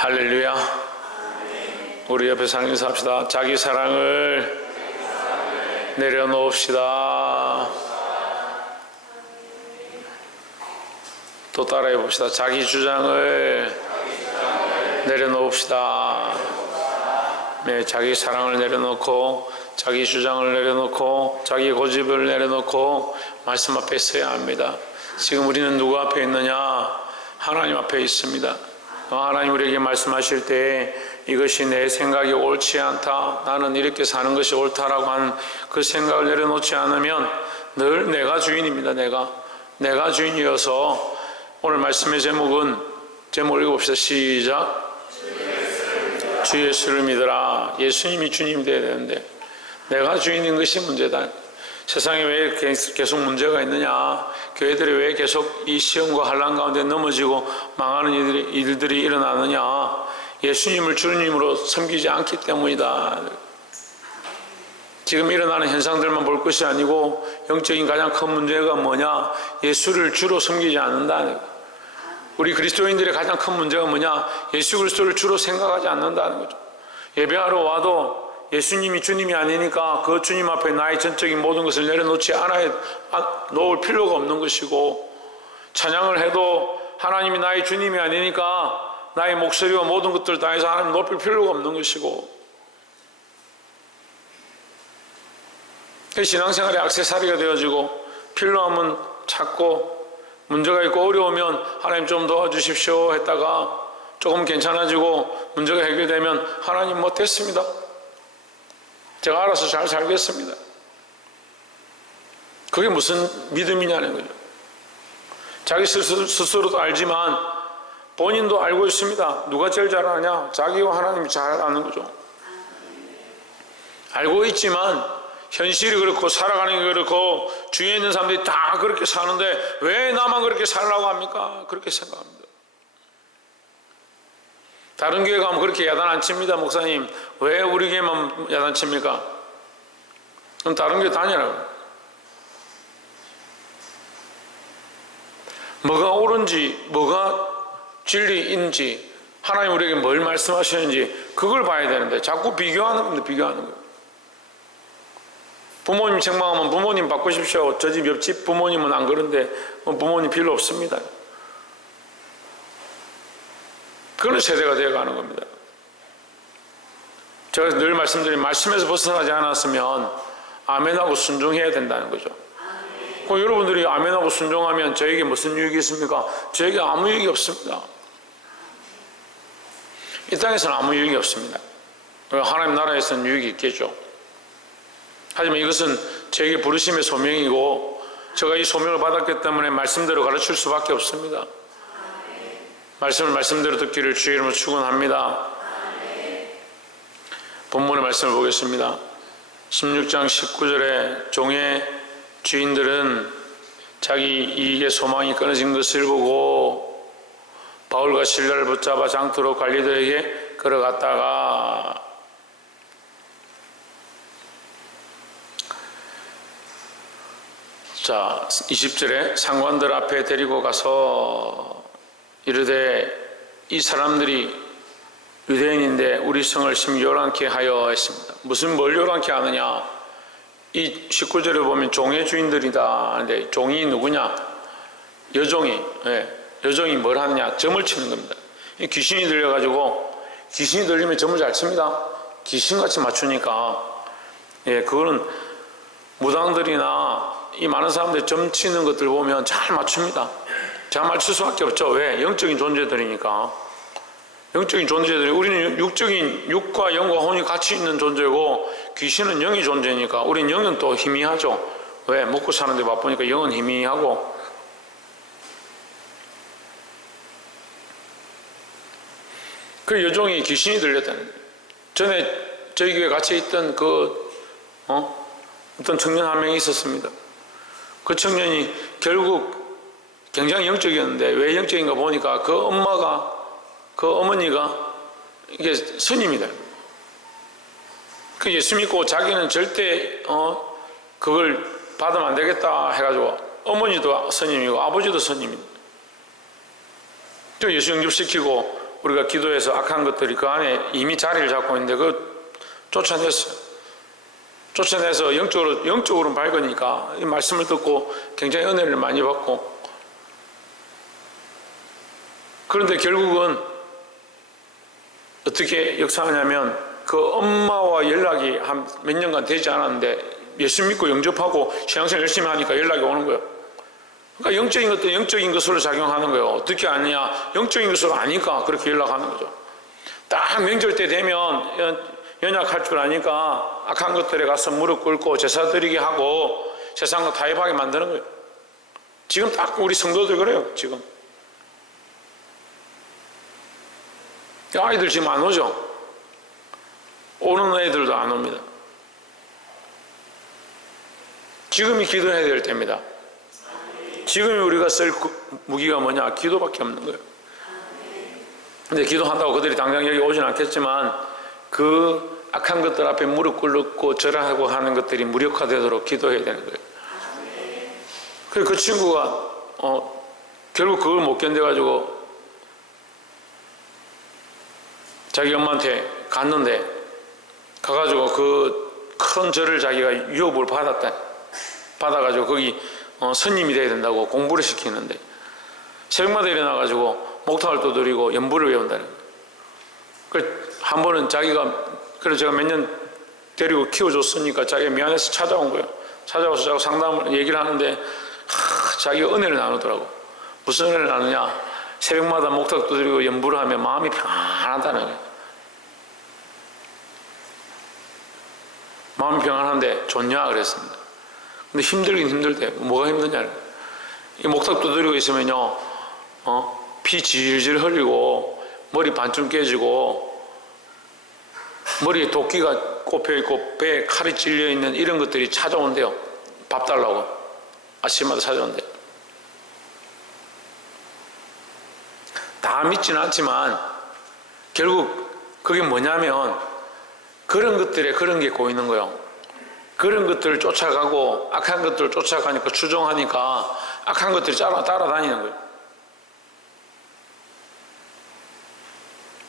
할렐루야. 우리 옆에 사는 인사 합시다. 자기 사랑을 내려놓읍시다. 또 따라해 봅시다. 자기 주장을 내려놓읍시다. 네, 자기 사랑을 내려놓고 자기 주장을 내려놓고 자기 고집을 내려놓고 말씀 앞에 서야 합니다. 지금 우리는 누구 앞에 있느냐? 하나님 앞에 있습니다. 하나님 우리에게 말씀하실 때 이것이 내 생각이 옳지 않다, 나는 이렇게 사는 것이 옳다라고 하는 그 생각을 내려놓지 않으면 늘 내가 주인입니다. 내가 주인이어서 오늘 말씀의 제목을 읽어봅시다. 시작. 주 예수를 믿으라. 예수님이 주님 되어야 되는데 내가 주인인 것이 문제다. 세상에 왜 계속 문제가 있느냐? 교회들이 왜 계속 이 시험과 환난 가운데 넘어지고 망하는 일들이 일어나느냐? 예수님을 주님으로 섬기지 않기 때문이다. 지금 일어나는 현상들만 볼 것이 아니고 영적인 가장 큰 문제가 뭐냐? 예수를 주로 섬기지 않는다. 우리 그리스도인들의 가장 큰 문제가 뭐냐? 예수 그리스도를 주로 생각하지 않는다는 거죠. 예배하러 와도 예수님이 주님이 아니니까 그 주님 앞에 나의 전적인 모든 것을 내려놓지 놓을 필요가 없는 것이고, 찬양을 해도 하나님이 나의 주님이 아니니까 나의 목소리와 모든 것들을 다해서 하나님 높일 필요가 없는 것이고, 신앙생활의 액세서리가 되어지고 필요하면 찾고 문제가 있고 어려우면 하나님 좀 도와주십시오 했다가 조금 괜찮아지고 문제가 해결되면 하나님 못했습니다, 제가 알아서 잘 살겠습니다. 그게 무슨 믿음이냐는 거죠. 자기 스스로도 알지만 본인도 알고 있습니다. 누가 제일 잘 아냐? 자기와 하나님이 잘 아는 거죠. 알고 있지만 현실이 그렇고 살아가는 게 그렇고 주위에 있는 사람들이 다 그렇게 사는데 왜 나만 그렇게 살라고 합니까? 그렇게 생각합니다. 다른 교회 가면 그렇게 야단 안 칩니다. 목사님 왜 우리 교회만 야단 칩니까? 그럼 다른 교회 다니라고. 뭐가 옳은지 뭐가 진리인지 하나님 우리에게 뭘 말씀하시는지 그걸 봐야 되는데 자꾸 비교하는 겁니다. 비교하는 거예요. 부모님 책망하면 부모님 바꾸십시오. 저 집 옆집 부모님은 안 그런데 부모님 필요 없습니다. 그런 세대가 되어가는 겁니다. 제가 늘 말씀드린 말씀에서 벗어나지 않았으면 아멘하고 순종해야 된다는 거죠. 그럼 여러분들이 아멘하고 순종하면 저에게 무슨 유익이 있습니까? 저에게 아무 유익이 없습니다. 이 땅에서는 아무 유익이 없습니다. 하나님 나라에서는 유익이 있겠죠. 하지만 이것은 저에게 부르심의 소명이고 제가 이 소명을 받았기 때문에 말씀대로 가르칠 수밖에 없습니다. 말씀을 말씀대로 듣기를 주의 이름으로 축원합니다. 본문의 말씀을 보겠습니다. 16장 19절에 종의 주인들은 자기 이익의 소망이 끊어진 것을 보고 바울과 실라를 붙잡아 장터로 관리들에게 끌어갔다가, 자 20절에 상관들 앞에 데리고 가서 이르되 이 사람들이 유대인인데 우리 성을 심히 요란케 하여 했습니다. 무슨 뭘 요란케 하느냐? 이 19절에 보면 종의 주인들이다 하는데 종이 누구냐? 여종이. 여종이 뭘 하느냐? 점을 치는 겁니다. 귀신이 들려가지고 귀신이 들리면 점을 잘 칩니다. 귀신같이 맞추니까. 그거는 무당들이나 이 많은 사람들이 점 치는 것들 보면 잘 맞춥니다. 잘 맞출 수밖에 없죠. 왜? 영적인 존재들이니까. 영적인 존재들이, 우리는 육과 영과 혼이 같이 있는 존재고 귀신은 영이 존재니까 우리는 영은 또 희미하죠. 왜? 먹고 사는데 바쁘니까 영은 희미하고. 그 여종이 귀신이 들렸다는 거예요. 전에 저희 교회 같이 있던 어떤 청년 한 명이 있었습니다. 그 청년이 결국 굉장히 영적이었는데 왜 영적인가 보니까 그 어머니가 이게 스님이다. 그 예수 믿고 자기는 절대 그걸 받으면 안 되겠다 해가지고 어머니도 스님이고 아버지도 스님입니다. 또 예수 영접시키고 우리가 기도해서 악한 것들이 그 안에 이미 자리를 잡고 있는데 그 쫓아냈어요. 쫓아내서 영적으로 밝으니까 이 말씀을 듣고 굉장히 은혜를 많이 받고, 그런데 결국은 어떻게 역사하냐면 그 엄마와 연락이 한 몇 년간 되지 않았는데 예수 믿고 영접하고 신앙생활 열심히 하니까 연락이 오는 거예요. 그러니까 영적인 것도 영적인 것으로 작용하는 거예요. 어떻게 아느냐? 영적인 것으로 아니까 그렇게 연락하는 거죠. 딱 명절 때 되면 연약할 줄 아니까 악한 것들에 가서 무릎 꿇고 제사 드리게 하고 세상과 타협하게 만드는 거예요. 지금 딱 우리 성도들 그래요. 지금 아이들 지금 안 오죠? 오는 애들도 안 옵니다. 지금이 기도해야 될 때입니다. 지금이 우리가 쓸 무기가 뭐냐? 기도밖에 없는 거예요. 근데 기도한다고 그들이 당장 여기 오진 않겠지만 그 악한 것들 앞에 무릎 꿇고 절하고 하는 것들이 무력화되도록 기도해야 되는 거예요. 그래서 그 친구가 결국 그걸 못 견뎌가지고 자기 엄마한테 갔는데, 가가지고 그 큰 절을 자기가 유업을 받아가지고 거기 스님이 돼야 된다고 공부를 시키는데, 새벽마다 일어나가지고 목탁을 두드리고 연부를 외운다는 거예요. 한 번은 자기가, 그래서 제가 몇 년 데리고 키워줬으니까 자기가 미안해서 찾아온 거예요. 찾아와서 자꾸 상담을 얘기를 하는데 자기가 은혜를 나누더라고. 무슨 은혜를 나누냐? 새벽마다 목탁 두드리고 연부를 하면 마음이 평안하다는 거예요. 마음이 평안한데 좋냐 그랬습니다. 근데 힘들긴 힘들대요. 뭐가 힘드냐? 이 목탁 두드리고 있으면요, 피 질질 흘리고 머리 반쯤 깨지고 머리에 도끼가 꼽혀있고 배에 칼이 찔려있는 이런 것들이 찾아온대요. 밥 달라고 아침마다 찾아온대요. 다 믿지는 않지만 결국 그게 뭐냐면 그런 것들에 그런 게 고이는 거예요. 그런 것들을 쫓아가고 악한 것들을 쫓아가니까 추종하니까 악한 것들이 따라다니는 거예요.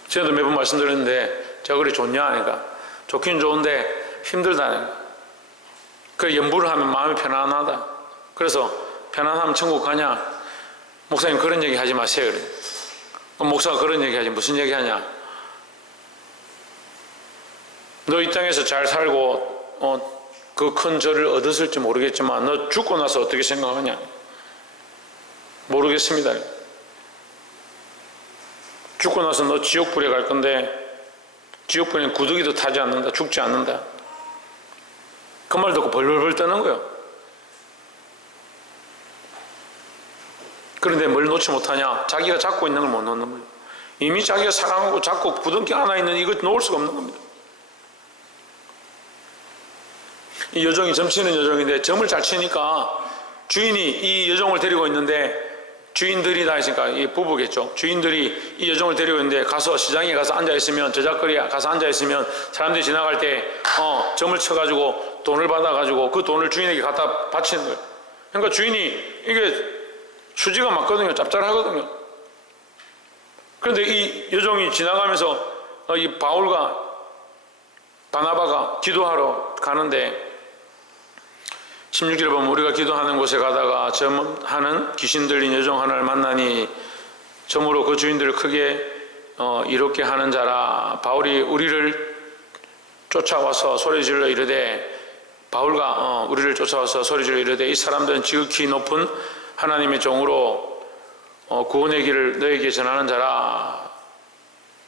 제가 몇 번 말씀드렸는데 제가 그래 좋냐 하니까 좋긴 좋은데 힘들다는 거예요. 그 연부를 하면 마음이 편안하다. 그래서 편안하면 천국 가냐? 목사님 그런 얘기 하지 마세요. 그래. 목사가 그런 얘기 하지 무슨 얘기 하냐? 너 이 땅에서 잘 살고 그 큰 절을 얻었을지 모르겠지만 너 죽고 나서 어떻게 생각하냐? 모르겠습니다. 죽고 나서 너 지옥불에 갈 건데 지옥불에는 구더기도 타지 않는다. 죽지 않는다. 그 말 듣고 벌벌벌 떠는 거예요. 그런데 뭘 놓지 못하냐? 자기가 잡고 있는 걸 못 놓는 거예요. 이미 자기가 사랑하고 잡고 부둥켜 안아 있는 이거 놓을 수가 없는 겁니다. 이 여종이 점치는 여종인데 점을 잘 치니까 주인이 이 여종을 데리고 있는데 주인들이 다 있으니까 이 부부겠죠. 주인들이 이 여종을 데리고 있는데 가서 시장에 가서 앉아있으면 저작거리에 가서 앉아있으면 사람들이 지나갈 때 점을 쳐가지고 돈을 받아가지고 그 돈을 주인에게 갖다 바치는 거예요. 그러니까 주인이 이게 수지가 맞거든요. 짭짤하거든요. 그런데 이 여종이 지나가면서 이 바울과 바나바가 기도하러 가는데 16절에 보면 우리가 기도하는 곳에 가다가 점하는 귀신 들린 여종 하나를 만나니 점으로 그 주인들을 크게 이롭게 하는 자라. 바울이 우리를 쫓아와서 소리질러 이르되 바울과 우리를 쫓아와서 소리질러 이르되 이 사람들은 지극히 높은 하나님의 종으로 구원의 길을 너에게 전하는 자라.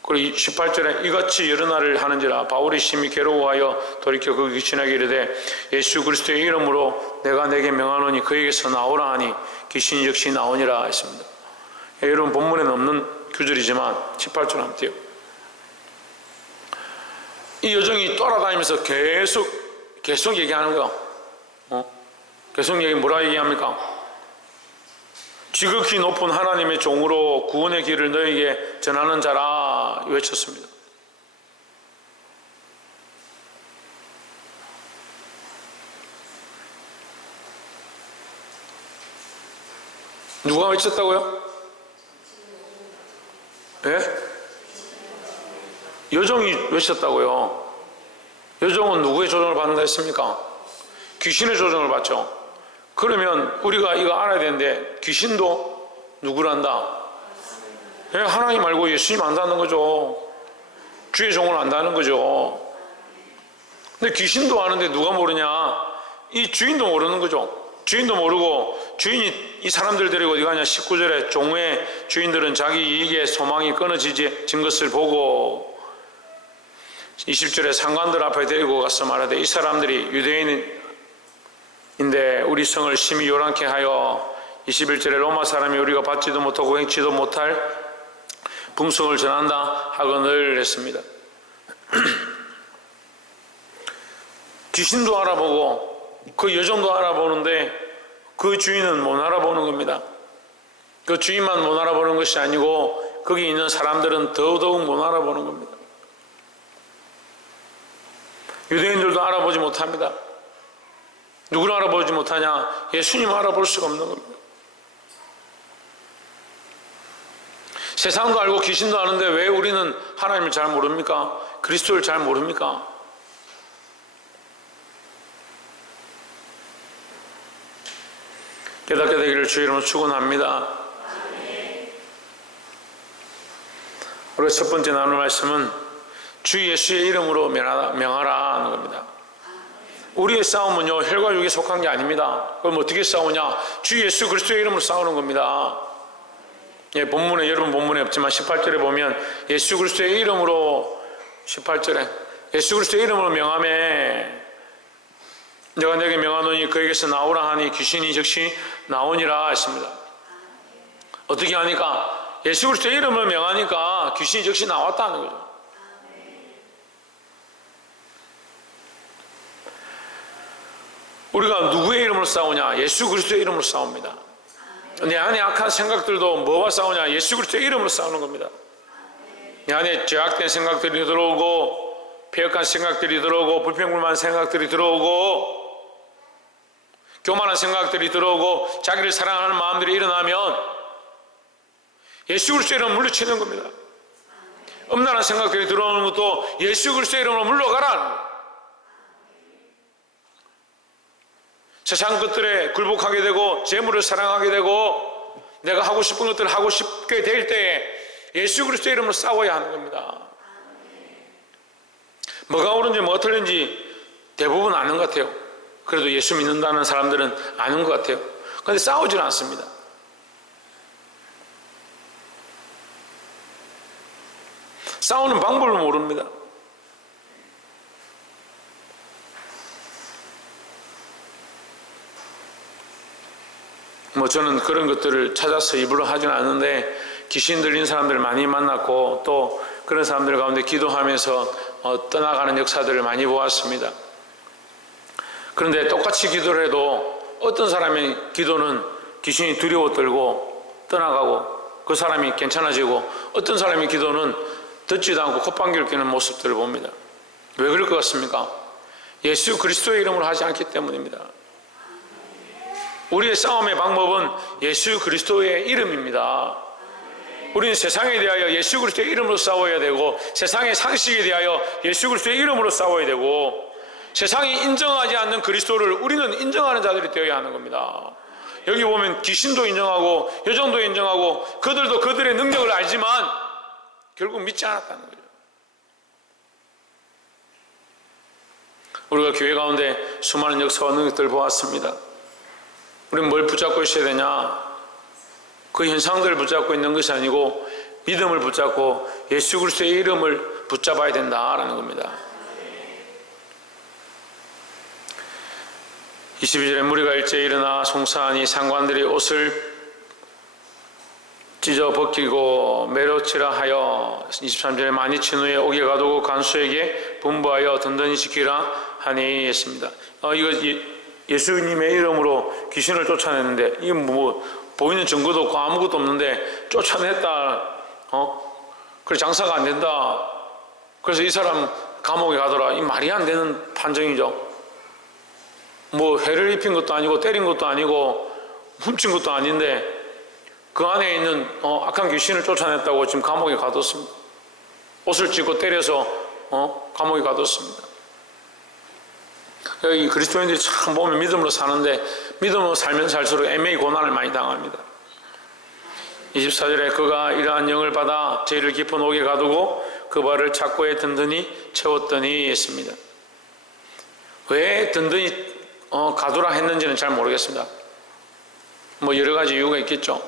그리고 18절에 이같이 여러 날을 하는지라. 바울이 심히 괴로워하여 돌이켜 그 귀신에게 이르되 예수 그리스도의 이름으로 내가 내게 명하노니 그에게서 나오라 하니 귀신이 역시 나오니라 했습니다. 여러분 본문에는 없는 구절이지만 18절 한번 띄요. 이 여종이 돌아다니면서 계속 얘기하는 거야. 계속 뭐라 얘기합니까? 지극히 높은 하나님의 종으로 구원의 길을 너에게 전하는 자라 외쳤습니다. 누가 외쳤다고요? 예? 여종이 외쳤다고요. 여종은 누구의 조정을 받는다 했습니까? 귀신의 조정을 받죠. 그러면 우리가 이거 알아야 되는데 귀신도 누구란다? 하나님 말고 예수님 안다는 거죠. 주의 종을 안다는 거죠. 근데 귀신도 아는데 누가 모르냐? 이 주인도 모르는 거죠. 주인도 모르고 주인이 이 사람들 데리고 어디 가냐? 19절에 종의 주인들은 자기 이익에 소망이 끊어진 것을 보고 20절에 상관들 앞에 데리고 가서 말하되 이 사람들이 유대인인데 우리 성을 심히 요란케 하여 21절에 로마 사람이 우리가 받지도 못하고 행치도 못할 분성을 전한다 하거늘 했습니다. 귀신도 알아보고 그 여종도 알아보는데 그 주인은 못 알아보는 겁니다. 그 주인만 못 알아보는 것이 아니고 거기 있는 사람들은 더더욱 못 알아보는 겁니다. 유대인들도 알아보지 못합니다. 누구를 알아보지 못하냐? 예수님 알아볼 수가 없는 겁니다. 세상도 알고 귀신도 아는데 왜 우리는 하나님을 잘 모릅니까? 그리스도를 잘 모릅니까? 깨닫게 되기를 주의 이름으로 축원합니다. 우리가 첫 번째 나눌 말씀은 주 예수의 이름으로 명하라 하는 겁니다. 우리의 싸움은요 혈과 육에 속한 게 아닙니다. 그럼 어떻게 싸우냐? 주 예수 그리스도의 이름으로 싸우는 겁니다. 예, 본문에 여러분 본문에 없지만 18절에 보면 예수 그리스도의 이름으로 18절에 예수 그리스도의 이름으로 명하매 내가 내게 명하노니 그에게서 나오라 하니 귀신이 즉시 나오니라 했습니다. 어떻게 하니까? 예수 그리스도의 이름을 명하니까 귀신이 즉시 나왔다는 거죠. 우리가 누구의 이름으로 싸우냐? 예수 그리스도의 이름으로 싸웁니다. 내 안에 악한 생각들도 뭐와 싸우냐? 예수 그리스도의 이름으로 싸우는 겁니다. 내 안에 죄악된 생각들이 들어오고 패역한 생각들이 들어오고 불평불만 생각들이 들어오고 교만한 생각들이 들어오고 자기를 사랑하는 마음들이 일어나면 예수 그리스도의 이름으로 물리치는 겁니다. 음란한 생각들이 들어오는 것도 예수 그리스도의 이름으로 물러가라는 거예요. 세상 것들에 굴복하게 되고 재물을 사랑하게 되고 내가 하고 싶은 것들을 하고 싶게 될 때에 예수 그리스도의 이름으로 싸워야 하는 겁니다. 뭐가 옳은지 뭐가 틀린지 대부분 아는 것 같아요. 그래도 예수 믿는다는 사람들은 아는 것 같아요. 그런데 싸우지는 않습니다. 싸우는 방법을 모릅니다. 저는 그런 것들을 찾아서 입으로 하지는 않는데 귀신 들린 사람들을 많이 만났고 또 그런 사람들 가운데 기도하면서 떠나가는 역사들을 많이 보았습니다. 그런데 똑같이 기도를 해도 어떤 사람의 기도는 귀신이 두려워 떨고 떠나가고 그 사람이 괜찮아지고 어떤 사람의 기도는 듣지도 않고 콧방귀를 뀌는 모습들을 봅니다. 왜 그럴 것 같습니까? 예수 그리스도의 이름으로 하지 않기 때문입니다. 우리의 싸움의 방법은 예수 그리스도의 이름입니다. 우리는 세상에 대하여 예수 그리스도의 이름으로 싸워야 되고 세상의 상식에 대하여 예수 그리스도의 이름으로 싸워야 되고 세상이 인정하지 않는 그리스도를 우리는 인정하는 자들이 되어야 하는 겁니다. 여기 보면 귀신도 인정하고 여종도 인정하고 그들도 그들의 능력을 알지만 결국 믿지 않았다는 거죠. 우리가 교회 가운데 수많은 역사와 능력들을 보았습니다. 우리는 뭘 붙잡고 있어야 되냐? 그 현상들을 붙잡고 있는 것이 아니고 믿음을 붙잡고 예수 그리스도의 이름을 붙잡아야 된다라는 겁니다. 22절에 무리가 일제히 일어나 송사하니 상관들이 옷을 찢어 벗기고 매로치라 하여 23절에 많이 친 후에 옥에 가두고 간수에게 분부하여 든든히 지키라 하니 했습니다. 이거 예수님의 이름으로 귀신을 쫓아냈는데 이게 뭐 보이는 증거도 없고 아무것도 없는데 쫓아냈다. 그래 장사가 안 된다. 그래서 이 사람 감옥에 가더라. 이 말이 안 되는 판정이죠. 뭐 해를 입힌 것도 아니고 때린 것도 아니고 훔친 것도 아닌데 그 안에 있는 악한 귀신을 쫓아냈다고 지금 감옥에 가뒀습니다. 옷을 찢고 때려서 감옥에 가뒀습니다. 이 그리스도인들이 참 보면 믿음으로 사는데 믿음으로 살면 살수록 애매히 고난을 많이 당합니다. 24절에 그가 이러한 영을 받아 죄를 깊은 옥에 가두고 그 발을 착고에 든든히 채웠더니 했습니다. 왜 든든히 가두라 했는지는 잘 모르겠습니다. 뭐 여러 가지 이유가 있겠죠.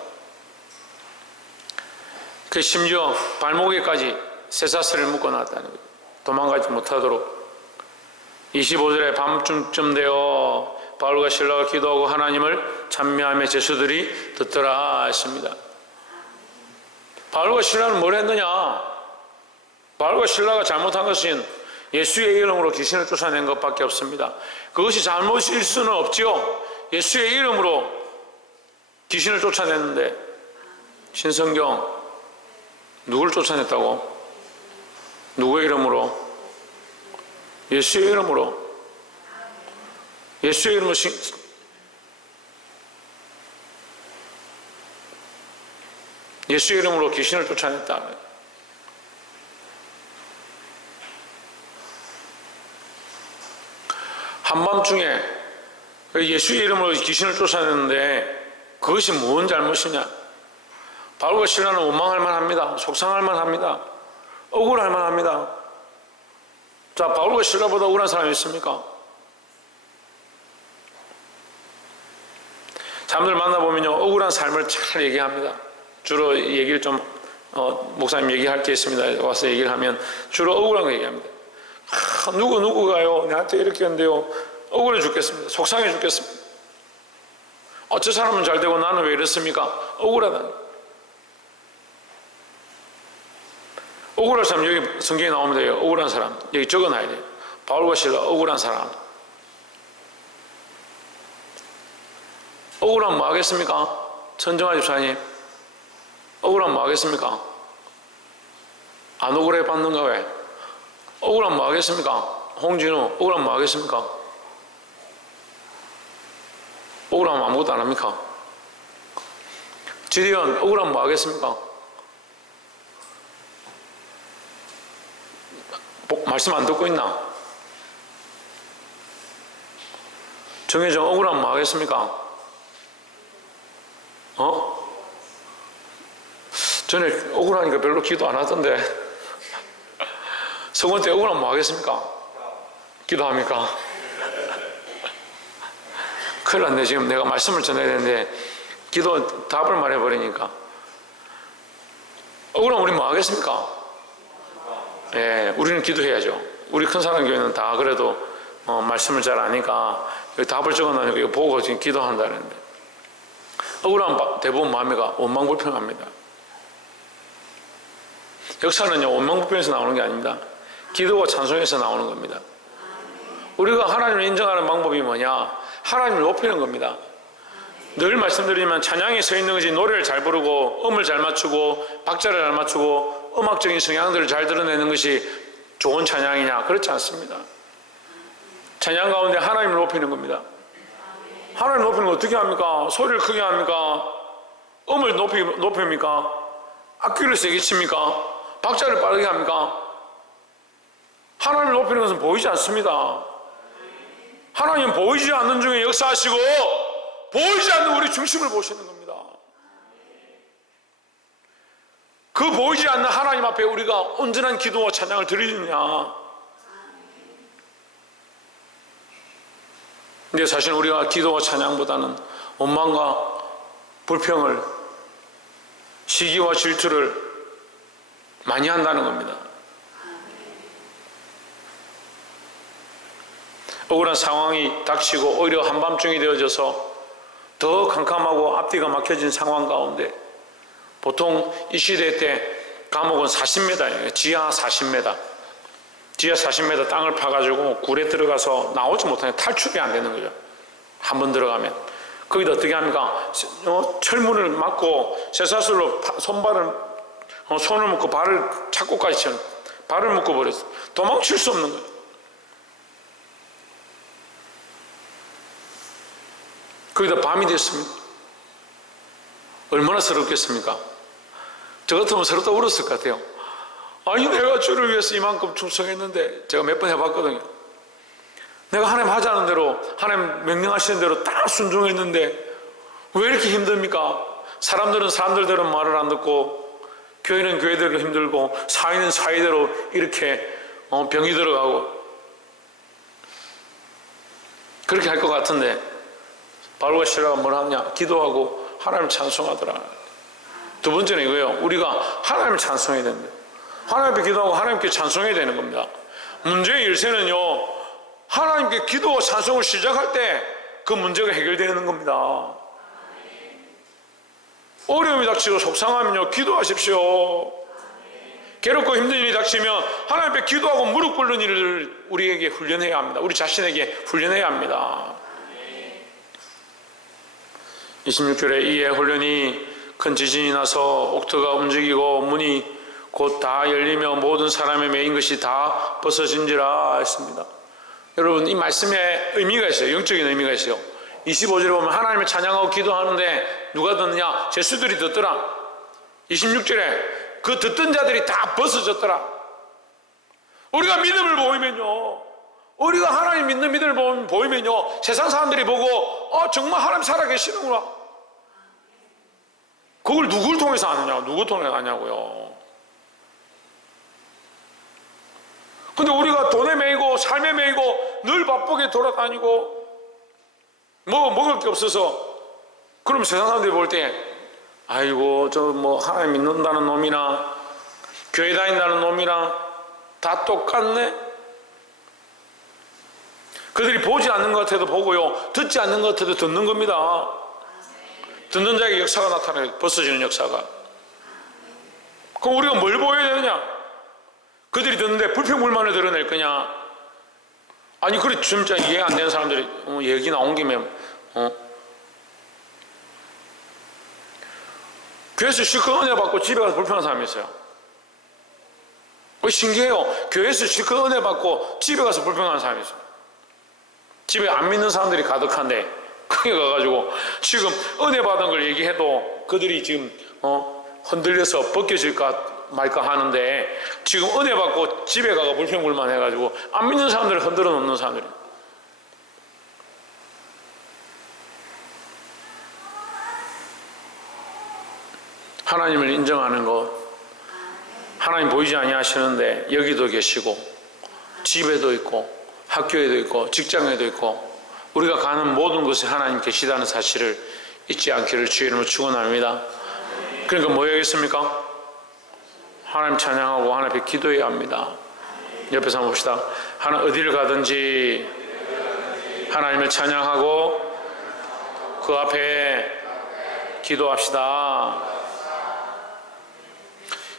그 심지어 발목에까지 쇠사슬을 묶어놨다는 거예요. 도망가지 못하도록. 25절에 밤쯤 되어 바울과 실라가 기도하고 하나님을 찬미하며 제수들이 듣더라 했습니다. 바울과 실라는 뭘 했느냐? 바울과 실라가 잘못한 것은 예수의 이름으로 귀신을 쫓아낸 것밖에 없습니다. 그것이 잘못일 수는 없죠. 예수의 이름으로 귀신을 쫓아냈는데 신성경 누굴 쫓아냈다고? 누구의 이름으로? 예수의 이름으로. 예수의 이름으로 예수의 이름으로 귀신을 쫓아냈다. 한밤중에 예수의 이름으로 귀신을 쫓아냈는데 그것이 뭔 잘못이냐? 바울과 실라는 원망할 만합니다. 속상할 만합니다. 억울할 만합니다. 자, 바울과 실라보다 억울한 사람이 있습니까? 사람들 만나보면요, 억울한 삶을 잘 얘기합니다. 주로 얘기를 좀, 목사님 얘기할 게 있습니다. 와서 얘기를 하면 주로 억울한 거 얘기합니다. 누구가요? 나한테 이렇게 했는데요. 억울해 죽겠습니다. 속상해 죽겠습니다. 저 사람은 잘 되고 나는 왜 이랬습니까? 억울하다. 억울한 사람, 여기 성경에 나오면 돼요. 억울한 사람. 여기 적어놔야 돼요. 바울과 실라, 억울한 사람. 억울하면 뭐 하겠습니까? 천정아 집사님. 억울하면 뭐 하겠습니까? 안 억울해 받는가 왜? 억울하면 뭐 하겠습니까? 홍진우, 억울하면 뭐 하겠습니까? 억울하면 아무것도 안 합니까? 지리언, 억울하면 뭐 하겠습니까? 말씀 안 듣고 있나? 정혜정, 억울하면 뭐 하겠습니까? 전에 억울하니까 별로 기도 안 하던데. 성원 때 억울하면 뭐 하겠습니까? 기도합니까? 큰일 났네. 지금 내가 말씀을 전해야 되는데 기도 답을 말해버리니까. 억울하면 우리 뭐 하겠습니까? 예, 우리는 기도해야죠. 우리 큰 사람 교회는 다 그래도 말씀을 잘 아니까 여기 답을 적어놓으니까 이거 보고 지금 기도한다는데. 억울한 대부분 마음이가 원망불평합니다. 역사는요, 원망불평에서 나오는 게 아닙니다. 기도와 찬송에서 나오는 겁니다. 우리가 하나님을 인정하는 방법이 뭐냐? 하나님을 높이는 겁니다. 늘 말씀드리지만 찬양에 서 있는 것이 노래를 잘 부르고 음을 잘 맞추고 박자를 잘 맞추고 음악적인 성향들을 잘 드러내는 것이 좋은 찬양이냐? 그렇지 않습니다. 찬양 가운데 하나님을 높이는 겁니다. 하나님을 높이는 거 어떻게 합니까? 소리를 크게 합니까? 음을 높입니까? 악기를 세게 칩니까? 박자를 빠르게 합니까? 하나님을 높이는 것은 보이지 않습니다. 하나님은 보이지 않는 중에 역사하시고 보이지 않는 우리 중심을 보시는 겁니다. 그 보이지 않는 하나님 앞에 우리가 온전한 기도와 찬양을 드리느냐. 근데 사실 우리가 기도와 찬양보다는 원망과 불평을, 시기와 질투를 많이 한다는 겁니다. 억울한 상황이 닥치고 오히려 한밤중이 되어져서 더 캄캄하고 앞뒤가 막혀진 상황 가운데 보통 이 시대 때 감옥은 40m예요. 지하 40m. 지하 40m 땅을 파가지고 굴에 들어가서 나오지 못하면 탈출이 안 되는 거죠. 한번 들어가면. 거기다 어떻게 합니까? 철문을 막고 쇠사슬로 손을 묶고 발을 착고까지 쳐요. 발을 묶어버렸어요. 도망칠 수 없는 거예요. 거기다 밤이 됐습니다. 얼마나 서럽겠습니까? 저 같으면 서럽다 울었을 것 같아요. 아니 내가 주를 위해서 이만큼 충성했는데, 제가 몇 번 해봤거든요. 내가 하나님 하자는 대로, 하나님 명령하시는 대로 다 순종했는데 왜 이렇게 힘듭니까? 사람들은 사람들대로 말을 안 듣고, 교회는 교회대로 힘들고, 사회는 사회대로 이렇게 병이 들어가고, 그렇게 할 것 같은데 바울과 실라가 뭘 하냐? 기도하고 하나님을 찬송하더라. 두 번째는 이거예요. 우리가 하나님을 찬송해야 된다. 하나님께 기도하고 하나님께 찬송해야 되는 겁니다. 문제의 일세는요, 하나님께 기도와 찬송을 시작할 때 그 문제가 해결되는 겁니다. 어려움이 닥치고 속상하면요, 기도하십시오. 괴롭고 힘든 일이 닥치면 하나님 앞에 기도하고 무릎 꿇는 일을 우리에게 훈련해야 합니다. 우리 자신에게 훈련해야 합니다. 26절에 이에 훈련이 큰 지진이 나서 옥토가 움직이고 문이 곧 다 열리며 모든 사람의 매인 것이 다 벗어진지라 했습니다. 여러분, 이 말씀에 의미가 있어요. 영적인 의미가 있어요. 25절에 보면 하나님을 찬양하고 기도하는데 누가 듣느냐? 제수들이 듣더라. 26절에 그 듣던 자들이 다 벗어졌더라. 우리가 믿음을 보이면요, 우리가 하나님 믿는 믿음을 보이면요, 세상 사람들이 보고 정말 하나님 살아계시는구나. 그걸 누굴 통해서 아느냐? 누구 통해서 아냐고요. 근데 우리가 돈에 매이고 삶에 매이고 늘 바쁘게 돌아다니고 뭐 먹을 게 없어서, 그럼 세상 사람들이 볼 때 아이고 저 뭐 하나님 믿는다는 놈이나 교회 다닌다는 놈이나 다 똑같네. 그들이 보지 않는 것 같아도 보고요, 듣지 않는 것 같아도 듣는 겁니다. 듣는 자에게 역사가 나타나요. 벗어지는 역사가. 그럼 우리가 뭘 보여야 되느냐? 그들이 듣는데 불평불만을 드러낼 거냐? 아니 그래 진짜 이해 안 되는 사람들이 얘기 나온 김에 교회에서 실컷 은혜 받고 집에 가서 불평하는 사람이 있어요. 신기해요. 교회에서 실컷 은혜 받고 집에 가서 불평하는 사람이 있어요. 집에 안 믿는 사람들이 가득한데 거기 가가지고 지금 은혜 받은 걸 얘기해도 그들이 지금 흔들려서 벗겨질까 말까 하는데, 지금 은혜 받고 집에 가가 불평불만 해가지고 안 믿는 사람들을 흔들어 놓는 사람들이. 하나님을 인정하는 것, 하나님 보이지 아니하시는데 여기도 계시고 집에도 있고 학교에도 있고 직장에도 있고 우리가 가는 모든 곳에 하나님 계시다는 사실을 잊지 않기를 주의 이름으로 축원합니다. 그러니까 뭐 해야겠습니까? 하나님 찬양하고 하나님 앞에 기도해야 합니다. 옆에서 한번 봅시다. 어디를 가든지 하나님을 찬양하고 그 앞에 기도합시다.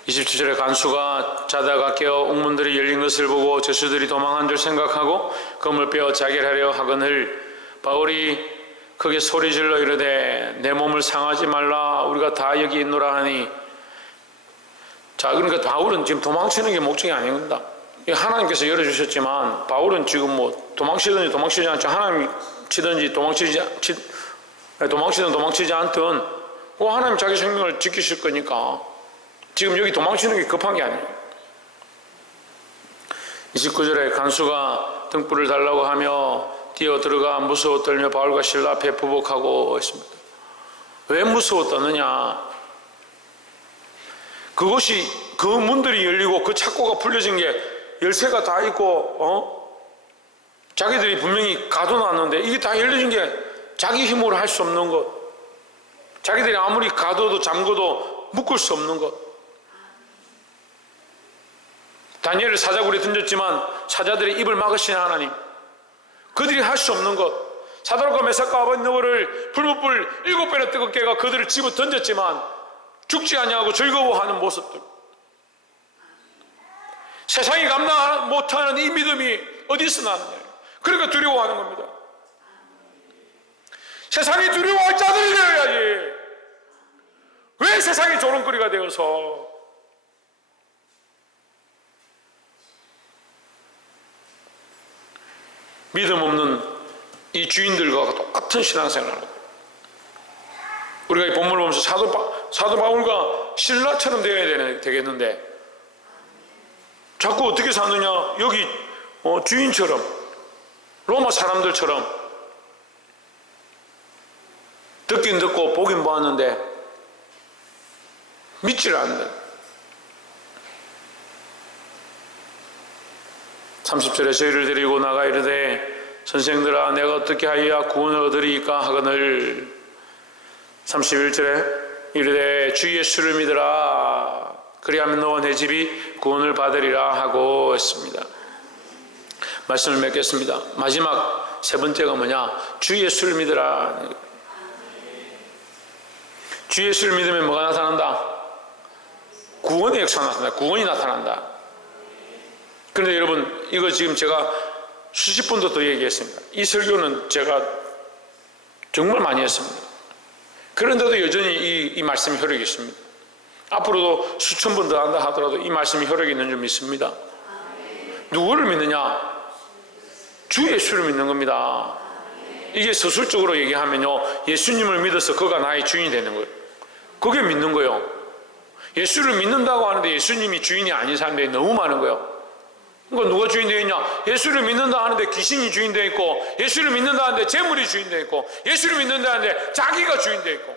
27절에 간수가 자다가 깨어 옥문들이 열린 것을 보고 죄수들이 도망한 줄 생각하고 검을 빼어 자결하려 하거늘 바울이 크게 소리질러 이르되 내 몸을 상하지 말라 우리가 다 여기 있노라 하니. 자, 그러니까 바울은 지금 도망치는 게 목적이 아닙니다. 하나님께서 열어주셨지만 바울은 지금 뭐 도망치든지 도망치지 않지, 하나님 치든지 도망치든 도망치지 않든 하나님 자기 생명을 지키실 거니까 지금 여기 도망치는 게 급한 게 아니에요. 29절에 간수가 등불을 달라고 하며 뛰어 들어가 무서워 떨며 바울과 실라 앞에 부복하고 있습니다. 왜 무서워 떠느냐? 그것이 그 문들이 열리고 그 착고가 풀려진 게 열쇠가 다 있고 자기들이 분명히 가둬놨는데 이게 다 열려진 게 자기 힘으로 할 수 없는 것, 자기들이 아무리 가둬도 잠궈도 묶을 수 없는 것. 다니엘을 사자굴에 던졌지만 사자들의 입을 막으신 하나님, 그들이 할 수 없는 것. 사드락과 메삭과 아벳느고를 불못불 7배나 뜨겁게 해가 그들을 집어 던졌지만 죽지 아니하고 즐거워하는 모습들, 세상이 감당 못하는 이 믿음이 어디서 나느냐. 그러니까 두려워하는 겁니다. 세상이 두려워할 자들이 되어야지. 왜 세상이 조롱거리가 되어서 믿음 없는 이 주인들과 똑같은 신앙생활을 하고, 우리가 이 본문을 보면서 사도 바울과 신라처럼 되어야 되겠는데 자꾸 어떻게 사느냐? 여기 주인처럼, 로마 사람들처럼 듣긴 듣고 보긴 보았는데 믿지를 않는다. 30절에 저희를 데리고 나가 이르되 선생들아 내가 어떻게 하여야 구원을 얻으리이까 하거늘 31절에 이르되 주 예수를 믿으라 그리하면 너와 내 집이 구원을 받으리라 하고 했습니다. 말씀을 맺겠습니다. 마지막 세 번째가 뭐냐? 주 예수를 믿으라. 주 예수를 믿으면 뭐가 나타난다? 구원의 역사가 나타난다. 구원이 나타난다. 그런데 여러분, 이거 지금 제가 수십 번도 더 얘기했습니다. 이 설교는 제가 정말 많이 했습니다. 그런데도 여전히 이 말씀이 효력이 있습니다. 앞으로도 수천 번 더 한다 하더라도 이 말씀이 효력이 있는 줄 믿습니다. 누구를 믿느냐? 주 예수를 믿는 겁니다. 이게 서술적으로 얘기하면요, 예수님을 믿어서 그가 나의 주인이 되는 거예요. 그게 믿는 거예요. 예수를 믿는다고 하는데 예수님이 주인이 아닌 사람들이 너무 많은 거예요. 그러니까 누가 주인 되어 있냐? 예수를 믿는다 하는데 귀신이 주인 되어 있고, 예수를 믿는다 하는데 재물이 주인 되어 있고, 예수를 믿는다 하는데 자기가 주인 되어 있고.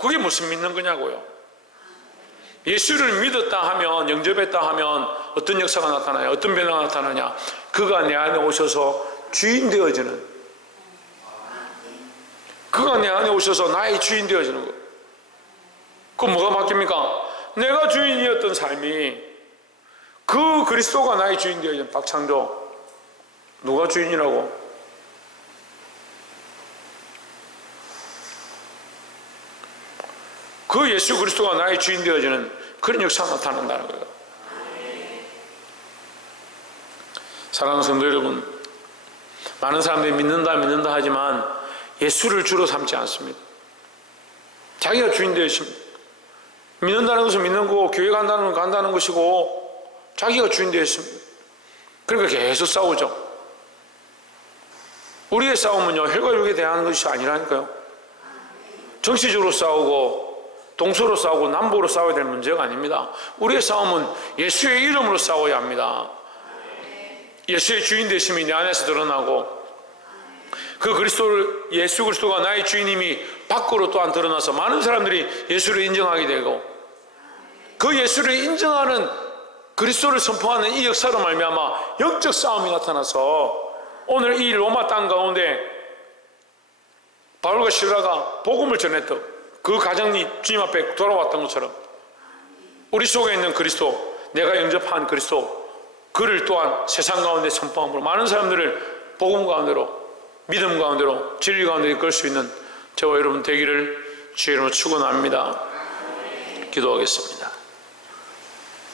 그게 무슨 믿는 거냐고요. 예수를 믿었다 하면, 영접했다 하면 어떤 역사가 나타나냐? 어떤 변화가 나타나냐? 그가 내 안에 오셔서 주인 되어지는, 그가 내 안에 오셔서 나의 주인 되어지는 거. 그럼 뭐가 바뀝니까? 내가 주인이었던 삶이 그 그리스도가 나의 주인 되어지는. 박창조, 누가 주인이라고? 그 예수 그리스도가 나의 주인 되어지는 그런 역사가 나타난다는 거예요. 사랑하는 성도 여러분, 많은 사람들이 믿는다 하지만 예수를 주로 삼지 않습니다. 자기가 주인 되어있습니다. 믿는다는 것은 믿는 거고, 교회 간다는 건 간다는 것이고, 자기가 주인 되어있습니다. 그러니까 계속 싸우죠. 우리의 싸움은요, 혈과 육에 대한 것이 아니라니까요. 정치적으로 싸우고 동서로 싸우고 남북으로 싸워야 될 문제가 아닙니다. 우리의 싸움은 예수의 이름으로 싸워야 합니다. 예수의 주인 되심이 내 안에서 드러나고, 그 그리스도를, 예수 그리스도가 나의 주인임이 밖으로 또한 드러나서 많은 사람들이 예수를 인정하게 되고, 그 예수를 인정하는 그리스도를 선포하는 이 역사로 말미암아 영적 싸움이 나타나서 오늘 이 로마 땅 가운데 바울과 실라가 복음을 전했던 그 가정이 주님 앞에 돌아왔던 것처럼 우리 속에 있는 그리스도, 내가 영접한 그리스도, 그를 또한 세상 가운데 선포함으로 많은 사람들을 복음 가운데로, 믿음 가운데로, 진리 가운데 이끌 수 있는 저와 여러분 되기를 주의 이름으로 축원합니다. 기도하겠습니다.